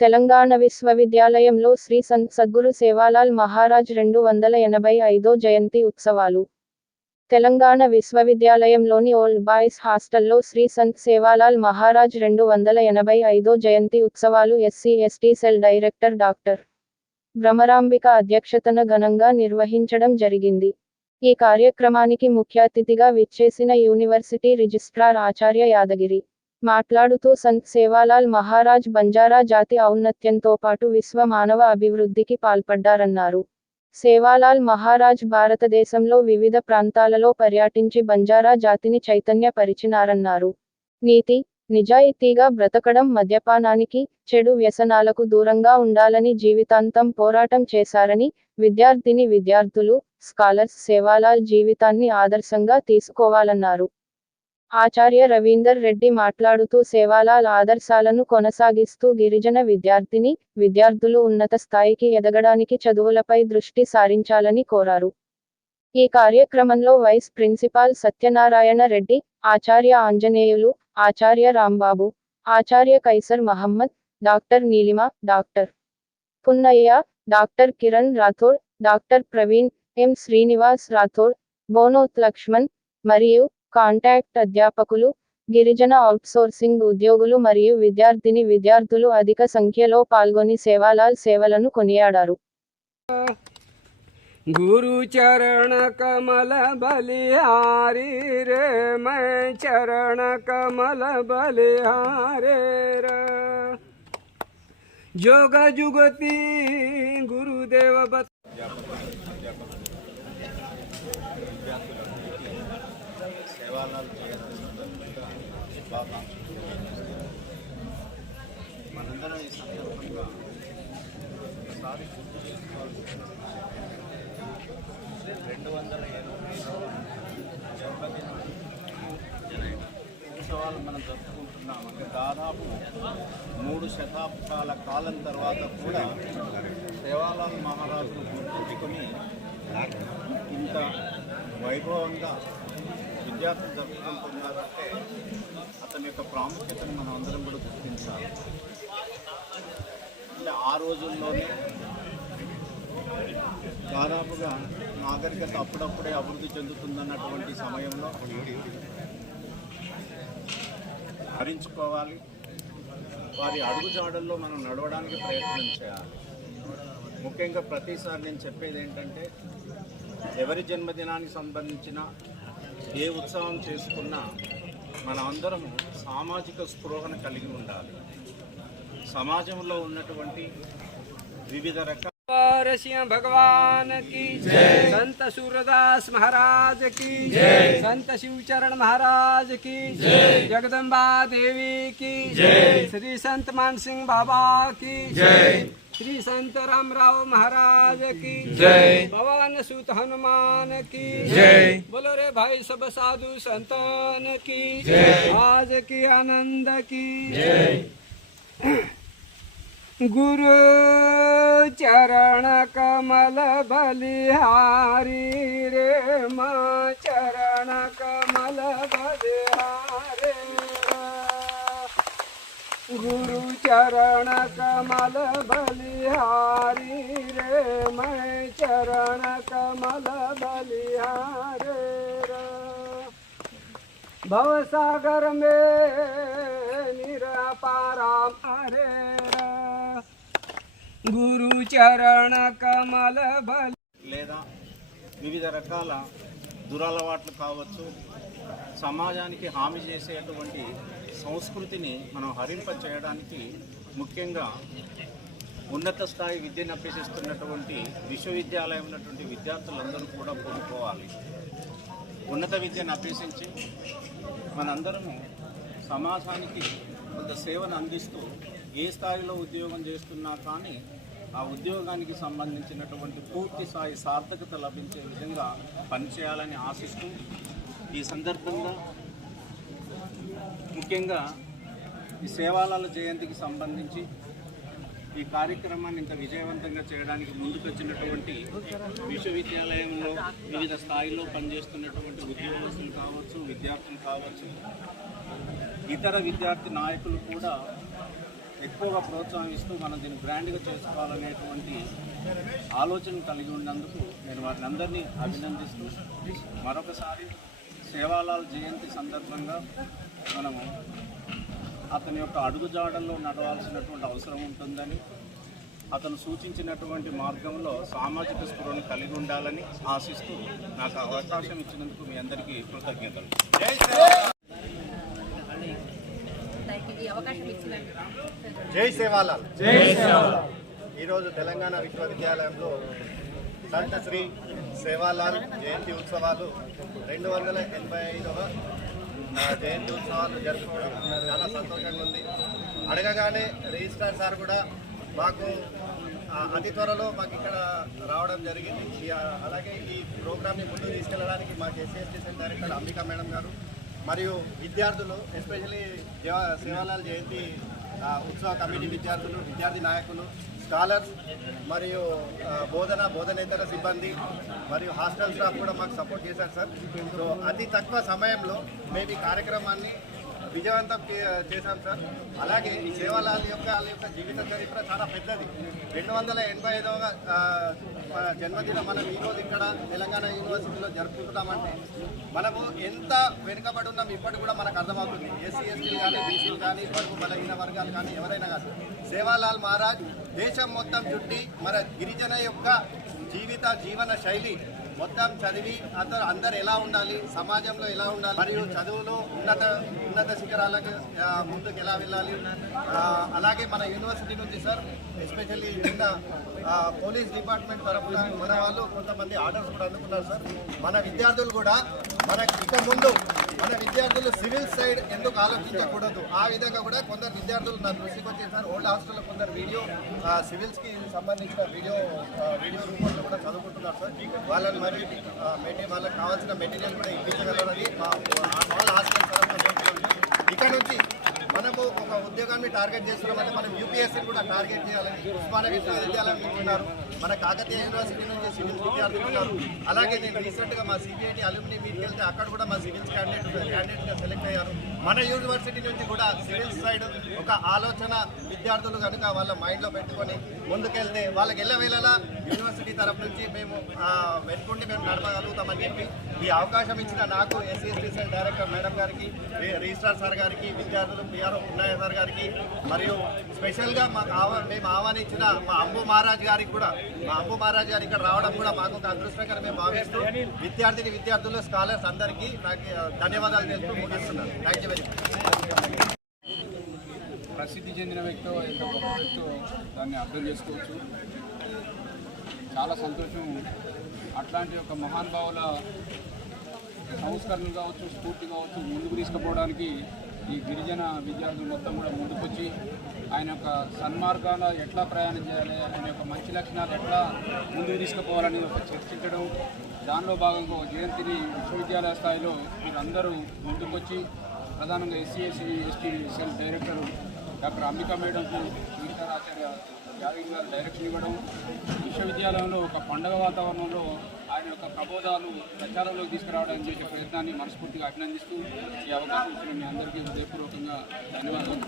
తెలంగాణ విశ్వవిద్యాలయంలో శ్రీ సంత్ సద్గురు సేవాలాల్ మహారాజ్ రెండు వందల ఎనభై ఐదో జయంతి ఉత్సవాలు. తెలంగాణ విశ్వవిద్యాలయంలోని ఓల్డ్ బాయ్స్ హాస్టల్లో శ్రీ సంత్ సేవాలాల్ మహారాజ్ రెండు వందల ఎనభై ఐదో జయంతి ఉత్సవాలు SC ST cell director doctor Bhramarambika అధ్యక్షతన ఘనంగా నిర్వహించడం జరిగింది. ఈ కార్యక్రమానికి ముఖ్య అతిథిగా విచ్చేసిన యూనివర్సిటీ రిజిస్ట్రార్ ఆచార్య యాదగిరి మాట్లాడుతూ సంత్ సేవాలాల్ మహారాజ్ బంజారా జాతి ఔన్నత్యంతో పాటు విశ్వ మానవ అభివృద్ధికి పాల్పడ్డారన్నారు. సేవాలాల్ మహారాజ్ భారతదేశంలో వివిధ ప్రాంతాలలో పర్యటించి బంజారా జాతిని చైతన్య పరిచినారన్నారు నీతి నిజాయితీగా బ్రతకడం మద్యపానానికి చెడు వ్యసనాలకు దూరంగా ఉండాలని జీవితాంతం పోరాటం చేశారని విద్యార్థిని విద్యార్థులు స్కాలర్స్ సేవాలాల్ జీవితాన్ని ఆదర్శంగా తీసుకోవాలన్నారు. ఆచార్య రవీందర్ రెడ్డి మాట్లాడుతూ సేవాలాల్ ఆదర్శాలను కొనసాగిస్తూ గిరిజన విద్యార్థిని విద్యార్థులు ఉన్నత స్థాయికి ఎదగడానికి చదువులపై దృష్టి సారించాలని కోరారు. ఈ కార్యక్రమంలో వైస్ ప్రిన్సిపాల్ సత్యనారాయణ రెడ్డి ఆచార్య ఆంజనేయులు ఆచార్య రాంబాబు ఆచార్య Kaiser Mohammed doctor Neelima doctor Punnaiah doctor Kiran Rathod doctor Praveen M Srinivas Rathod Bonoth Lakshman మరియు కాంటాక్ట్ అధ్యాపకులు గిరిజన అవుట్సోర్సింగ్ ఉద్యోగులు మరియు విద్యార్థిని విద్యార్థులు అధిక సంఖ్యలో పాల్గొని సేవాలాల్ సేవలను కొనియాడారు. గురు చరణ కమల బలిహారి మై చరణ కమల బలిహారే జోగ జుగతి గురుదేవ నివారణలు సేవాలాల్ జయంతి మనందరం ఈ సందర్భంగా ఒకసారి గుర్తు చేసుకోవాల్సిన రెండు వందల ఎనభైవ జన్మదిన. ఉత్సవాలు మనం జరుపుకుంటున్నాం అంటే దాదాపు మూడు శతాబ్దాల కాలం తర్వాత కూడా దేవాలయ మహారాజును గుర్తుంచుకొని ఇంత వైభవంగా విద్యార్థులు జరుపుకుంటున్నారంటే అతని యొక్క ప్రాముఖ్యతను మనం అందరం కూడా గుర్తించాలి. అంటే ఆ రోజుల్లోనే దాదాపుగా నాగరికత అప్పుడప్పుడే అభివృద్ధి చెందుతుందన్నటువంటి సమయంలో భరించుకోవాలి. వారి అడుగుజాడల్లో మనం నడవడానికి ప్రయత్నం చేయాలి. ముఖ్యంగా ప్రతిసారి నేను చెప్పేది ఏంటంటే ఎవరి జన్మదినానికి సంబంధించిన ఏ ఉత్సవం చేసుకున్నా మన అందరం సామాజిక స్పృహను కలిగి ఉండాలి సమాజంలో ఉన్నటువంటి వివిధ రకాల सिंह भगवान की जय संत सूरदास महाराज की जय संत शिवचरण महाराज की जय जगदम्बा देवी की जय श्री संत मान सिंह बाबा की जय श्री संत राम राव महाराज की। जय। पवन सुत हनुमान की। जय। बोलो रे भाई सब साधु संतान की। जय। आज की आनंद की। जय। गुरु चरण कमल बलिहारी रे माँ चरण कमल बलिहारे। गुरु चरण कमल बलिहारी रे मैं चरण कमल बलिहारे भवसागर में निरपारा हरे గురు చరణ కమల బలి లేదా వివిధ రకాల దురలవాట్లు కావచ్చు సమాజానికి హామీ చేసేటువంటి సంస్కృతిని మనం హరింప చేయడానికి ముఖ్యంగా ఉన్నత స్థాయి విద్యను అభ్యసిస్తున్నటువంటి విశ్వవిద్యాలయం ఉన్నటువంటి విద్యార్థులందరూ కూడా కోరుకోవాలి ఉన్నత విద్యను అభ్యసించి మనందరము సమాజానికి కొంత సేవను అందిస్తూ ఏ స్థాయిలో ఉద్యోగం చేస్తున్నా కానీ ఆ ఉద్యోగానికి సంబంధించినటువంటి పూర్తి స్థాయి సార్థకత లభించే విధంగా పనిచేయాలని ఆశిస్తూ ఈ సందర్భంగా ముఖ్యంగా ఈ సేవాలాల జయంతికి సంబంధించి ఈ కార్యక్రమాన్ని ఇంత విజయవంతంగా చేయడానికి ముందుకొచ్చినటువంటి విశ్వవిద్యాలయంలో వివిధ స్థాయిలో పనిచేస్తున్నటువంటి ఉద్యోగస్తులు కావచ్చు విద్యార్థులు కావచ్చు ఇతర విద్యార్థి నాయకులు కూడా ఎక్కువగా ప్రోత్సహిస్తూ మనం దీన్ని గ్రాండ్గా చేసుకోవాలనేటువంటి ఆలోచన కలిగి ఉన్నందుకు నేను వారిని అందరినీ అభినందిస్తూ మరొకసారి సేవాలాల్ జయంతి సందర్భంగా మనము అతని యొక్క అడుగుజాడల్లో నడవాల్సినటువంటి అవసరం ఉంటుందని అతను సూచించినటువంటి మార్గంలో సామాజిక స్పృహను కలిగి ఉండాలని ఆశిస్తూ నాకు అవకాశం ఇచ్చినందుకు మీ అందరికీ కృతజ్ఞతలు. ఈ అవకాశం ఇచ్చినందుకు జై సేవాలాల్ ఈరోజు తెలంగాణ విశ్వవిద్యాలయంలో సంత శ్రీ సేవాలాల్ జయంతి ఉత్సవాలు రెండు వందల ఎనభై ఐదవ జయంతి ఉత్సవాలు జరుపుకోవడం చాలా సంతోషంగా ఉంది. అడగగానే రిజిస్ట్రార్ సార్ కూడా మాకు ఆ, అతి త్వరలో మాకు ఇక్కడ రావడం జరిగింది. అలాగే ఈ ప్రోగ్రామ్ని ముందుకు తీసుకెళ్ళడానికి మాకు SC ST cell director Ambika madam గారు మరియు విద్యార్థులు ఎస్పెషలీ సేవాలాల్ జయంతి ఉత్సవ కమిటీ విద్యార్థులు విద్యార్థి నాయకులు స్కాలర్స్ మరియు బోధన బోధనేతర సిబ్బంది మరియు హాస్టల్ స్టాఫ్ కూడా మాకు సపోర్ట్ చేశారు సార్. సో అతి తక్కువ సమయంలో మేము ఈ కార్యక్రమాన్ని విజయవంతం చేశాం సార్. అలాగే ఈ సేవాలాల్ యొక్క వాళ్ళ యొక్క జీవిత చరిత్ర చాలా పెద్దది. రెండు వందల ఎనభై ఐదవ జన్మదినం మనం ఈరోజు ఇక్కడ తెలంగాణ యూనివర్సిటీలో జరుపుకుంటున్నామంటే మనము ఎంత వెనుకబడి ఉన్నాం ఇప్పటి కూడా మనకు అర్థమవుతుంది. ఎస్సీ ఎస్టీలు కానీ బీసీలు కానీ బడుగు బలహీన వర్గాలు కానీ ఎవరైనా కానీ. సేవాలాల్ మహారాజ్ దేశం మొత్తం చుట్టి మన గిరిజన యొక్క జీవిత జీవన శైలి మొత్తం చదివి అందరు అందరు ఎలా ఉండాలి సమాజంలో ఎలా ఉండాలి మరియు చదువులో ఉన్నత ఉన్నత శిఖరాలకు ముందుకు ఎలా వెళ్ళాలి. అలాగే మన యూనివర్సిటీ నుంచి సార్ ఎస్పెషల్లీ నిన్న పోలీస్ డిపార్ట్మెంట్ తరఫున మన వాళ్ళు కొంతమంది ఆర్డర్స్ కూడా అందుకున్నారు సార్. మన విద్యార్థులు కూడా మన ఇక ముందు మన విద్యార్థులు సివిల్ సైడ్ ఎందుకు ఆలోచించకూడదు ఆ విధంగా కూడా కొందరు విద్యార్థులు నా దృష్టికి వచ్చేసారు సార్. ఓల్డ్ హాస్టల్లో కొందరు వీడియో సివిల్స్కి సంబంధించిన వీడియో వీడియో సార్ వాళ్ళని మరి వాళ్ళకి కావాల్సిన మెటీరియల్ కూడా ఇప్పించగలరని మా వాళ్ళ హాస్టల్ నుంచి మనము ఒక ఉద్యోగాన్ని టార్గెట్ చేస్తున్నామంటే మనం యూపీఎస్సీని కూడా టార్గెట్ చేయాలని ఉస్మానియా విశ్వవిద్యాలయం నుంచి మన కాకతీయ యూనివర్సిటీ నుంచి సివిల్స్ విద్యార్థులు ఉన్నారు అలాగే నేను రీసెంట్గా మా సిబిఐటి అల్యూమిని మీట్కి వెళ్తే అక్కడ కూడా మా సివిల్స్ క్యాండిడేట్ క్యాండిడేట్గా సెలెక్ట్ అయ్యారు మన యూనివర్సిటీ నుంచి కూడా సివిల్స్ సైడ్ ఒక ఆలోచన విద్యార్థులు కనుక వాళ్ళ మైండ్లో పెట్టుకొని ముందుకెళ్తే వాళ్ళకి వెళ్ళవేళలా యూనివర్సిటీ తరఫు నుంచి మేము ఆ, వెనుకుండి మేము నడపగలుగుతామని చెప్పి ఈ అవకాశం ఇచ్చిన నాకు ఎస్సీఎస్టీ డైరెక్టర్ మేడం గారికి రిజిస్ట్రార్ సార్ గారికి విద్యార్థులు పిఆర్ఓ ఉన్నాయ సార్ గారికి మరియు స్పెషల్గా మాకు ఆహ్వా మేము ఆహ్వానించిన మా అంబు మహారాజ్ గారికి కూడా మా అంబు మహారాజ్ గారు ఇక్కడ రావడం కూడా మాకు ఒక అదృష్టంగా మేము భావిస్తూ విద్యార్థిని విద్యార్థులు స్కాలర్స్ అందరికీ నాకు ధన్యవాదాలు తెలుపుతూ ముగిస్తున్నాను. థ్యాంక్ యూ వెరీ మచ్ ప్రసిద్ధి చెందిన వ్యక్తో ఎంత గొప్ప వ్యక్తో దాన్ని అర్థం చేసుకోవచ్చు. చాలా సంతోషం. అట్లాంటి ఒక మహానుభావుల సంస్కరణలు కావచ్చు స్ఫూర్తి కావచ్చు ముందుకు తీసుకుపోవడానికి ఈ గిరిజన విద్యార్థులు మొత్తం కూడా ముందుకొచ్చి ఆయన యొక్క సన్మార్గాల ఎట్లా ప్రయాణం చేయాలి ఆయన యొక్క మంచి లక్షణాలు ఎట్లా ముందుకు తీసుకుపోవాలని ఒక చర్చించడం దానిలో భాగంగా ఒక జయంతిని విశ్వవిద్యాలయ స్థాయిలో మీరందరూ ముందుకొచ్చి ప్రధానంగా SC SC ST cell director doctor Ambika మేడంకు Eshwar Acharya Yadagiri గారు డైరెక్షన్ ఇవ్వడం. విశ్వవిద్యాలయంలో ఒక పండగ వాతావరణంలో ఆయన యొక్క ప్రబోధాలు ప్రచారంలోకి తీసుకురావడానికి చేసే ప్రయత్నాన్ని మనస్ఫూర్తిగా అభినందిస్తూ ఈ అవకాశం ఇచ్చిన మీ అందరికీ హృదయపూర్వకంగా ధన్యవాదాలు.